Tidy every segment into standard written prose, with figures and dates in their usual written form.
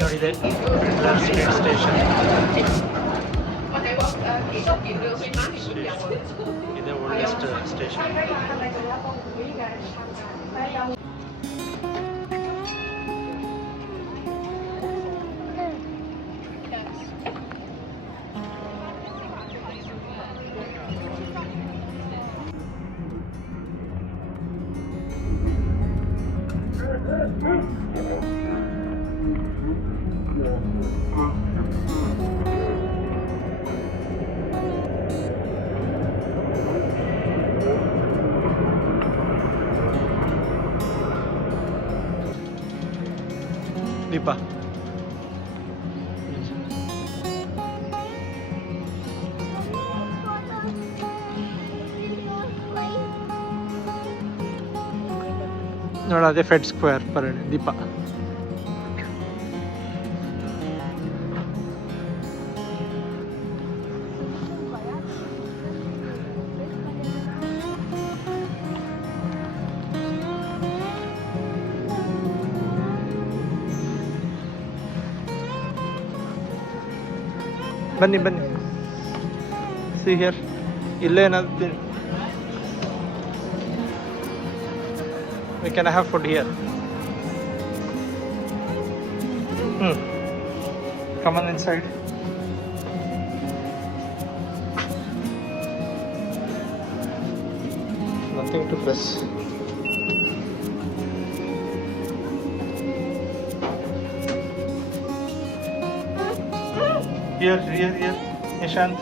ನೋಡಿದೆ ಸ್ಟೇಷನ್ ಇದೇ oldest station. ದೀಪ ನೋಡ, ಅದೇ ಫೆಡ್ ಸ್ಕ್ವೇರ್ ಪರೇಡ್ ದೀಪ. ಬನ್ನಿ ಬನ್ನಿ, ಸಿ ಹಿಯರ್, ಇಲ್ಲೇನಾದ್ರು we can have food here. Come on inside. Nothing to press. Here, Nishant.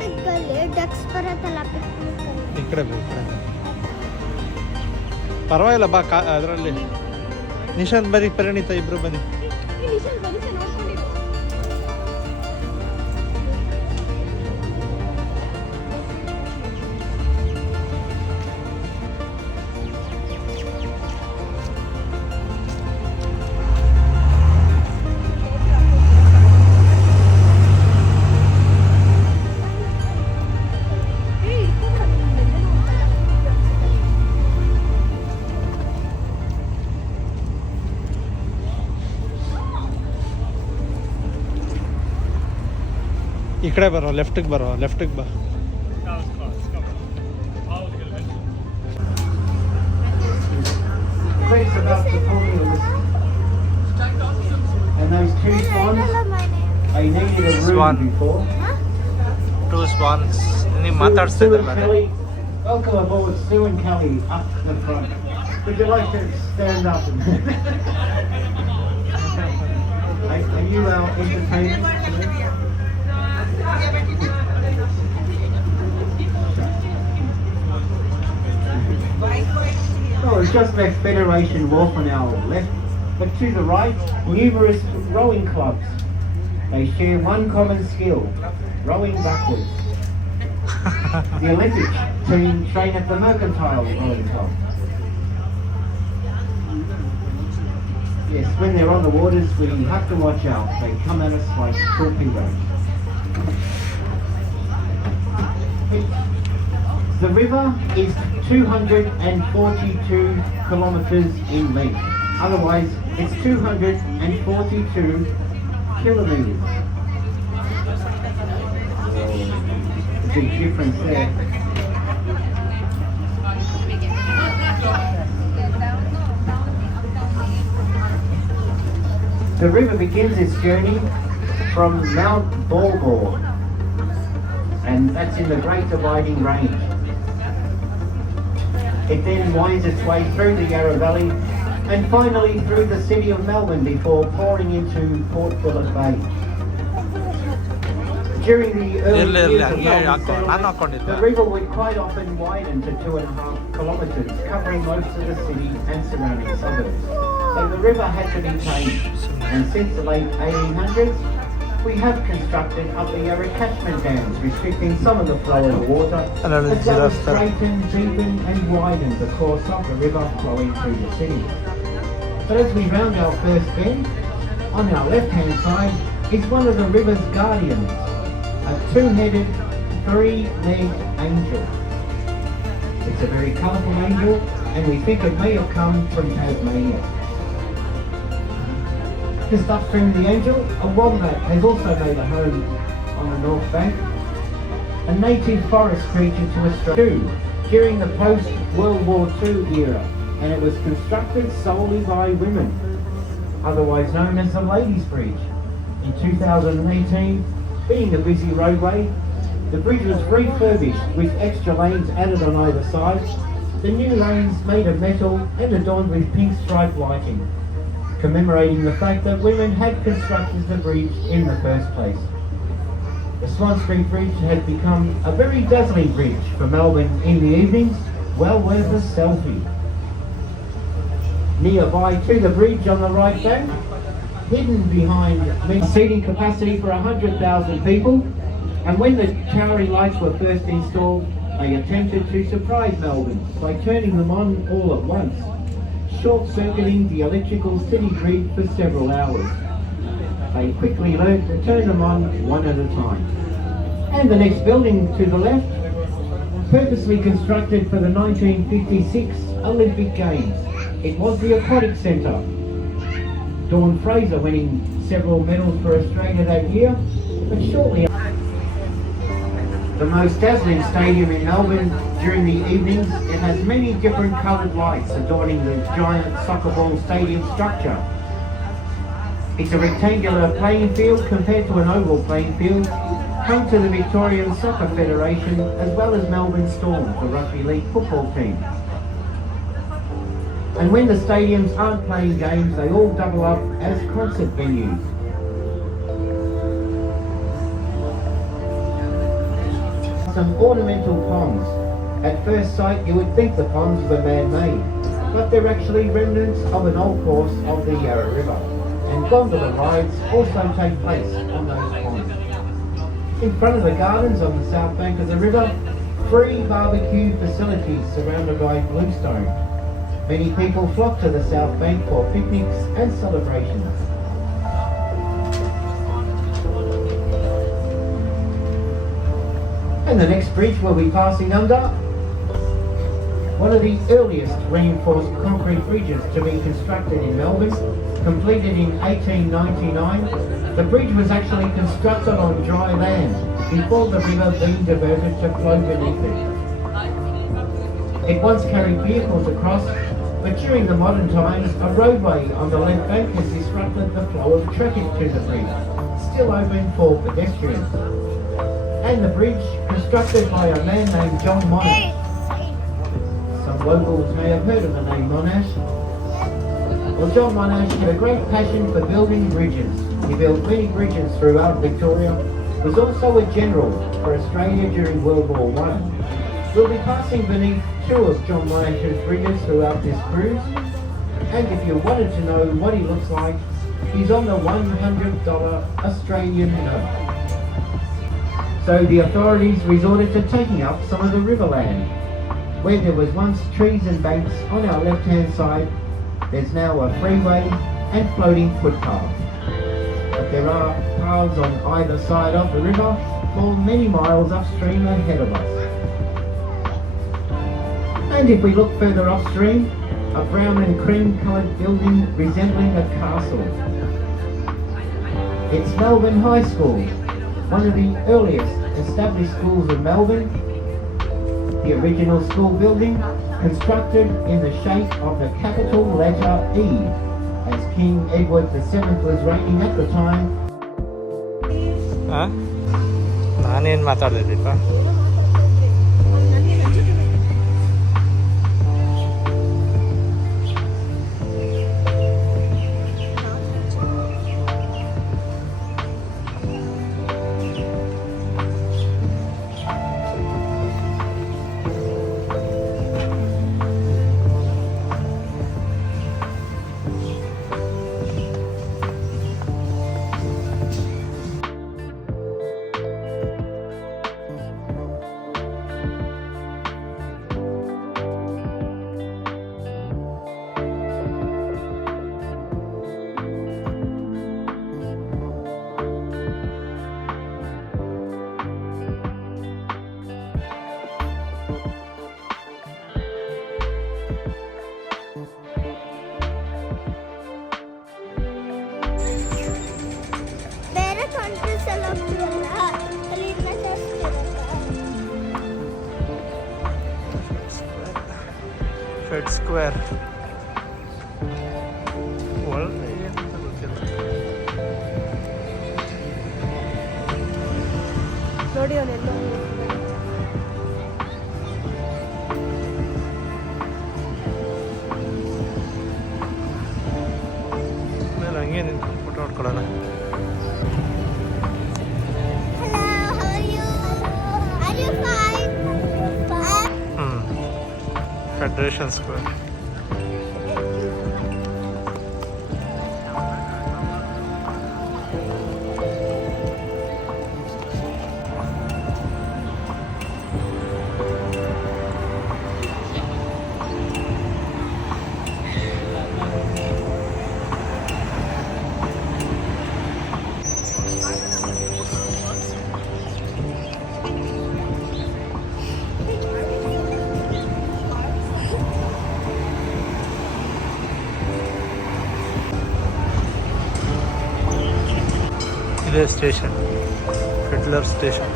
pickle, ducks ಬರತ್ತಲ್ಲ picnic ಅಲ್ಲಿ. ಈ ಕಡೆ ಬಾ, ಈ ಕಡೆ ಬಾ. ಪರವಾಗಿಲ್ಲ ಬಾ, ಅದರಲ್ಲಿ ನಿಶಾಂತ್ ಬನ್ನಿ, ಪರಿಣಿತ ಇಬ್ರು ಬನ್ನಿ. ಈ ಕಡೆ ಬರೋ, ಲೆಫ್ಟಿಗೆ ಬರೋ, ಲೆಫ್ಟಿಗೆ ಬಾ. Quick's about to pull you. And those two swans, I needed a room Swan. before. Two swans. ನೀವು Sue ಮಾತಾಡ್ಸ್ತಿದ್ದೆ and Kelly, welcome aboard, Sue and Kelly up the front. Would you like to stand up? Are you our entertainment today? Oh, it's just left Federation Wharf on our left, but to the right, numerous rowing clubs. They share one common skill, rowing backwards. The Olympic team train at the Mercantile Rowing Club. Yes, when they're on the waters, we have to watch out. They come at us like torpedoes. The river is 242 kilometres in length. Otherwise, it's 242 kilometres. A big difference there. The river begins its journey from Mount Balgor, and that's in the Great Dividing Range. It then winds its way through the Yarra Valley and finally through the city of Melbourne before pouring into Port Phillip Bay. During the early years of Melbourne settlement, the river would quite often widen to 2.5 kilometres, covering most of the city and surrounding suburbs. So the river had to be tamed, and since the late 1800s, we have constructed upper Yarra catchment dams, restricting some of the flow of the water, as well as straightened, deepened and widened the course of the river flowing through the city. But as we round our first bend, on our left-hand side is one of the river's guardians, a two-headed, three-legged angel. It's a very colourful angel, and we think it may have come from Tasmania. Just upstream of the angel, a wombat has also made a home on the north bank. A native forest creature to Australia during the post-World War II era, and it was constructed solely by women, otherwise known as the Ladies' Bridge. In 2018, being a busy roadway, the bridge was refurbished with extra lanes added on either side, the new lanes made of metal and adorned with pink striped lighting, commemorating the fact that women had constructed the bridge in the first place. The Swan Street Bridge has become a very dazzling bridge for Melbourne in the evenings, well worth a selfie. Nearby to the bridge on the right bank, hidden behind seating capacity for 100,000 people, and when the Towery lights were first installed, they attempted to surprise Melbourne by turning them on all at once, short-circuiting the electrical city grid for several hours. They quickly learned to turn them on one at a time. And the next building to the left, purposely constructed for the 1956 Olympic Games. It was the Aquatic Centre. Dawn Fraser winning several medals for Australia that year, but shortly the most dazzling stadium in Melbourne during the evenings, it has many different coloured lights adorning the giant soccer ball stadium structure. It's a rectangular playing field compared to an oval playing field, home to the Victorian Soccer Federation as well as Melbourne Storm, the rugby league football team. And when the stadiums aren't playing games, they all double up as concert venues. some ornamental ponds. At first sight, you would think the ponds were man-made, but they're actually remnants of an old course of the Yarra River, and gondola rides also take place on those ponds. In front of the gardens on the south bank of the river, free barbecue facilities surrounded by bluestone. Many people flock to the south bank for picnics and celebrations. And the next bridge we'll be passing under, one of the earliest reinforced concrete bridges to be constructed in Melbourne, completed in 1899. The bridge was actually constructed on dry land before the river being diverted to flow beneath it. It once carried vehicles across, but during the modern times, a roadway on the left bank has disrupted the flow of traffic to the bridge, still open for pedestrians. And the bridge, constructed by a man named John Monash. Some locals may have heard of the name Monash. Well, John Monash had a great passion for building bridges. He built many bridges throughout Victoria. He was also a general for Australia during World War I. We'll be passing beneath two of John Monash's bridges throughout this cruise. And if you wanted to know what he looks like, he's on the $100 Australian note. So the authorities resorted to taking up some of the riverland. Where there was once trees and banks on our left-hand side, there's now a freeway and floating footpath. But there are paths on either side of the river for many miles upstream ahead of us. And if we look further upstream, a brown and cream coloured building resembling a castle. It's Melbourne High School, one of the earliest established schools of Melbourne. The original school building, constructed in the shape of the capital letter E, as King Edward VII was reigning at the time. ನಾನೇನು ಮಾತಾಡ್ದಿದ್ದೀಪ ಬೇರೆ countries ಎಲ್ಲ ಹೋಗ್ತೀವಲ್ಲ ಅಲ್ಲಿ ಜಾಸ್ತಿ ಇರುತ್ತೆ. Fed square ಒಳ್ಳೆ ಏನಂತ ಗೊತ್ತಿಲ್ಲ. ನೋಡಿ ಅವನೆಲ್ಲ ಮೇಲೆ ಹಂಗೆ ನಿಂತ್ಕೊಂಡು ಫೋಟೋ ಹೊಡ್ಕೊಳ್ಳೋಣ. Federation Square. ಇದೇ ಸ್ಟೇಷನ್, ಫೆಡ್ಲರ್ ಸ್ಟೇಷನ್.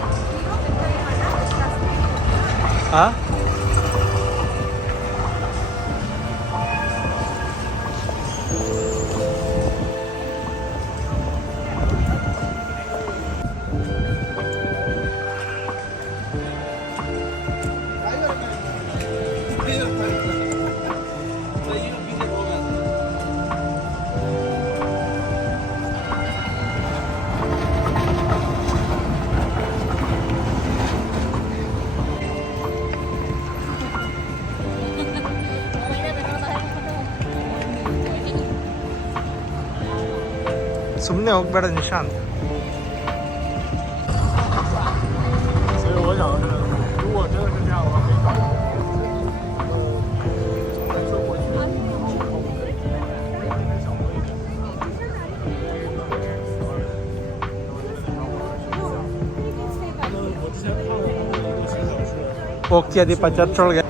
ಸುಮ್ಮನೆ ಹೋಗ್ಬೇಡ ನಿಶಾಂತ್. 所以我想是，如果真的是这样的话，可以找一个车过去，然后我们小多一点。我之前看了他们一个行程是 ಹೋಗ್ತೀಯ ದೀಪ ಚರ್ಚ್ ಒಳಗೆ?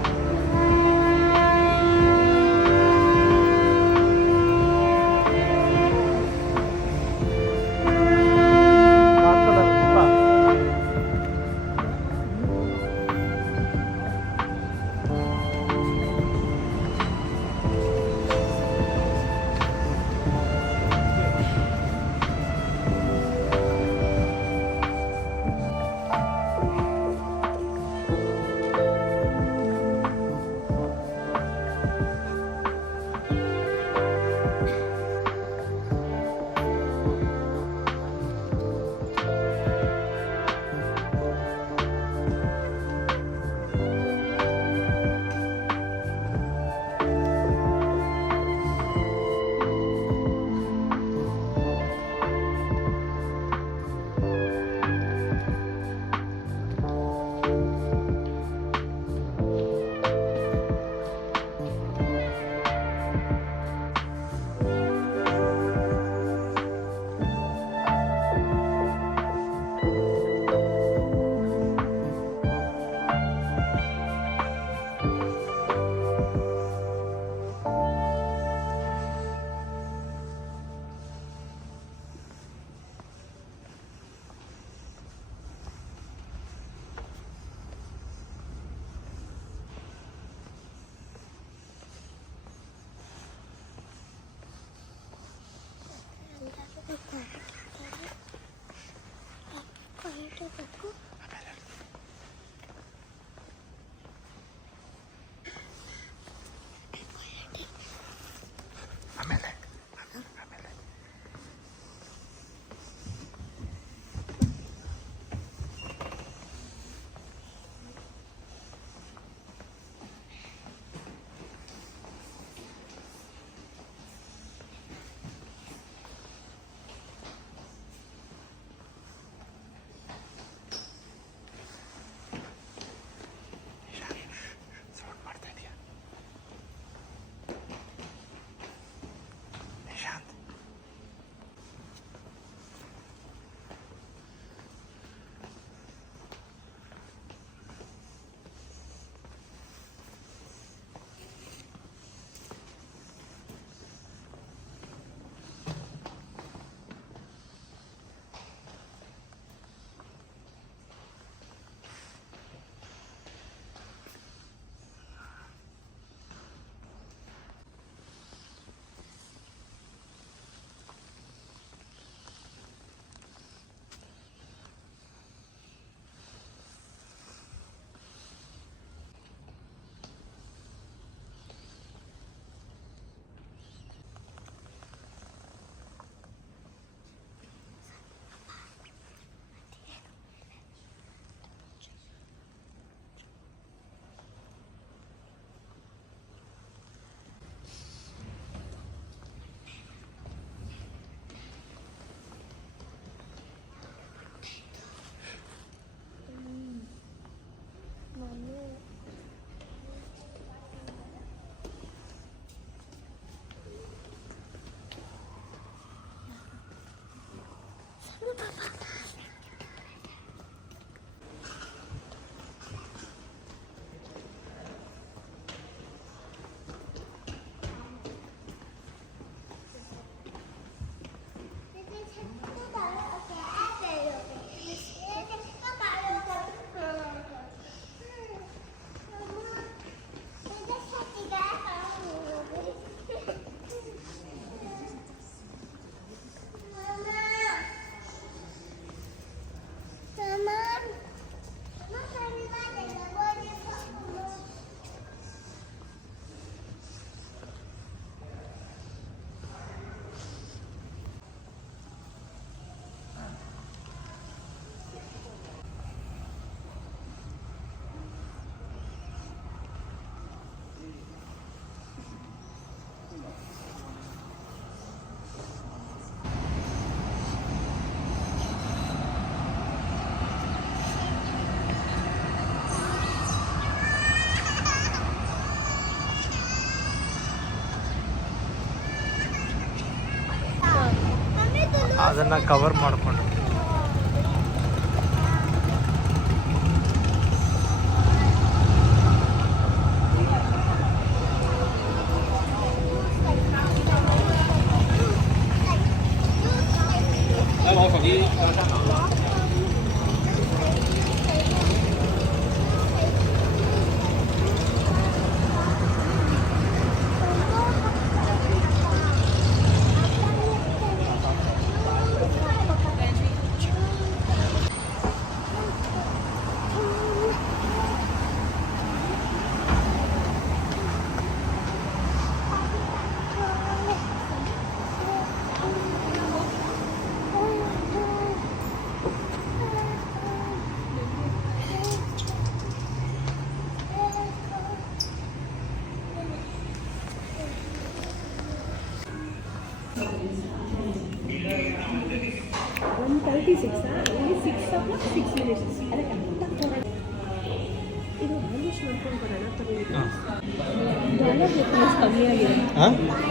ಅದನ್ನು ಕವರ್ ಮಾಡಿಕೊಂಡು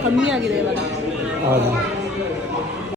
ಕಮ್ಮಿ ಆಗಿದೆ ಇವಾಗ. ಹೌದಾ